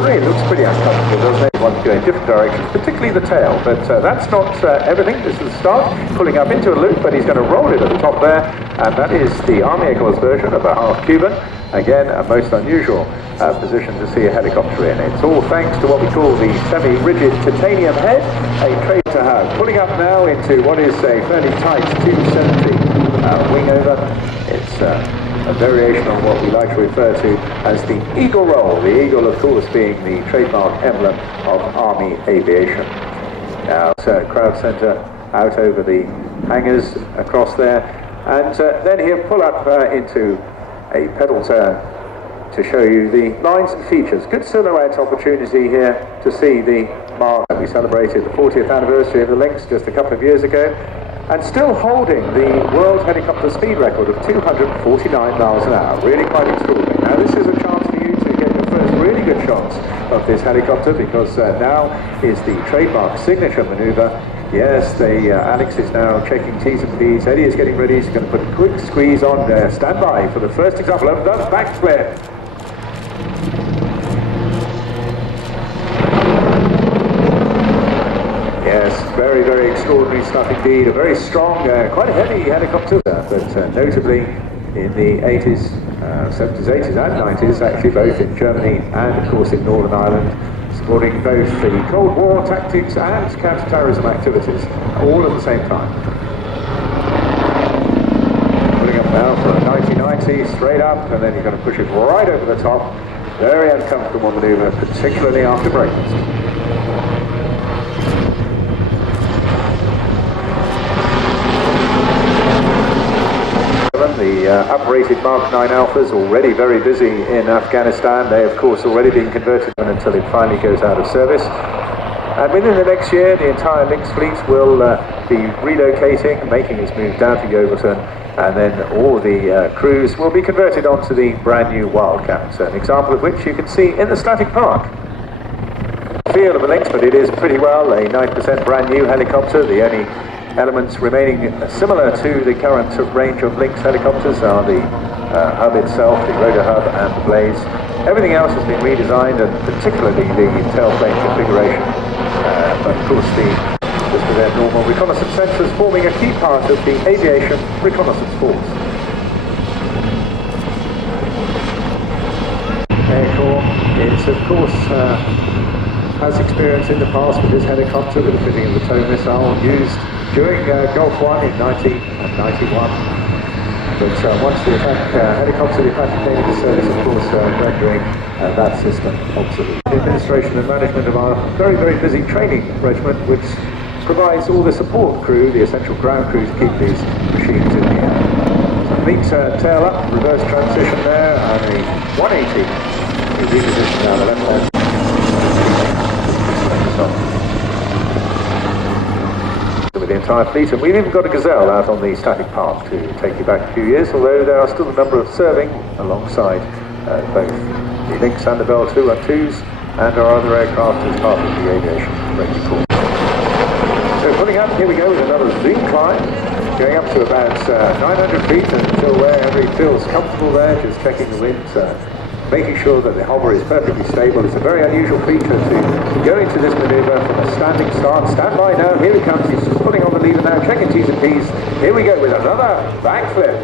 extraordinary. It looks pretty uncomfortable, doesn't it? You want to go in different directions, particularly the tail. But that's not everything. This is the start. Pulling up into a loop, but he's going to roll it at the top there. And that is the Army Eagles version of a half Cuban. Again, a most unusual position to see a helicopter in. It's all thanks to what we call the semi-rigid titanium head, a trait to have. Pulling up now into what is a fairly tight 270 wing over. It's a variation on what we like to refer to as the eagle roll. The eagle, of course, being the trademark emblem of Army aviation. Now, crowd centre out over the hangars across there, and then he'll pull up into a pedal turn to show you the lines and features. Good silhouette opportunity here to see the mark. We celebrated the 40th anniversary of the Lynx just a couple of years ago, and still holding the world helicopter speed record of 249 miles an hour. Really quite extraordinary. Now this is a chance for you to get your first really good shots of this helicopter, because now is the trademark signature maneuver. Yes, Alex is now checking T's and P's. Eddie is getting ready. He's going to put a quick squeeze on there. Stand by for the first example of the backflip. Yes, very, very extraordinary stuff indeed. A very strong, quite a heavy helicopter, but notably in the 80s, 70s, 80s and 90s, actually both in Germany and of course in Northern Ireland, supporting both the Cold War tactics and counter-terrorism activities, all at the same time. Putting up now for a 90-90, straight up, and then you're going to push it right over the top. Very uncomfortable manoeuvre, particularly after breakfast. The uprated Mark 9 Alphas, already very busy in Afghanistan. They, of course, already been converted until it finally goes out of service. And within the next year, the entire Lynx fleet will be relocating, making its move down to Yeovilton, and then all the crews will be converted onto the brand new Wildcat, an example of which you can see in the static park. Feel of a Lynx, but it is pretty well a 9% brand new helicopter. The only elements remaining similar to the current range of Lynx helicopters are the hub itself, the rotor hub and the blades. Everything else has been redesigned, and particularly the tailplane configuration. But of course just with their normal reconnaissance sensors forming a key part of the aviation reconnaissance force. Air Corps is of course has experience in the past with this helicopter with the fitting of the tow missile used during Gulf War in 90 and 91. But once the helicopter came into service, of course, rendering that system obsolete. The administration and management of our very, very busy training regiment, which provides all the support crew, the essential ground crew, to keep these machines in the air. So neat tail up, reverse transition there, and a 180. We reposition now the left hand. With the entire fleet, and we've even got a Gazelle out on the static park to take you back a few years, although there are still a number of serving alongside both the Lynx and the Bell 212s and our other aircraft as part of the aviation training corps. So pulling up, here we go with another zoom climb, going up to about 900 feet until wherever it feels comfortable there, just checking the winds, making sure that the hover is perfectly stable. It's a very unusual feature to go into this maneuver from a standing start. Stand by now, here he comes, he's just putting on the lever now, checking T's and P's. Here we go with another backflip.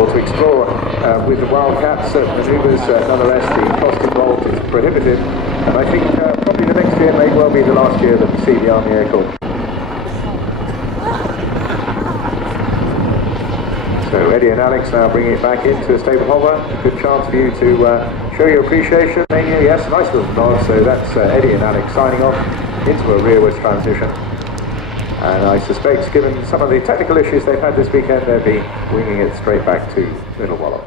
To explore with the Wildcat, certain maneuvers, nonetheless the cost involved is prohibitive, and I think probably the next year may well be the last year that we see the Army Air Corps. So Eddie and Alex now bringing it back into a stable hover. A good chance for you to show your appreciation. Yes, nice little nod. So that's Eddie and Alex signing off into a rearwards transition. And I suspect, given some of the technical issues they've had this weekend, they'll be winging it straight back to Middle Wallow.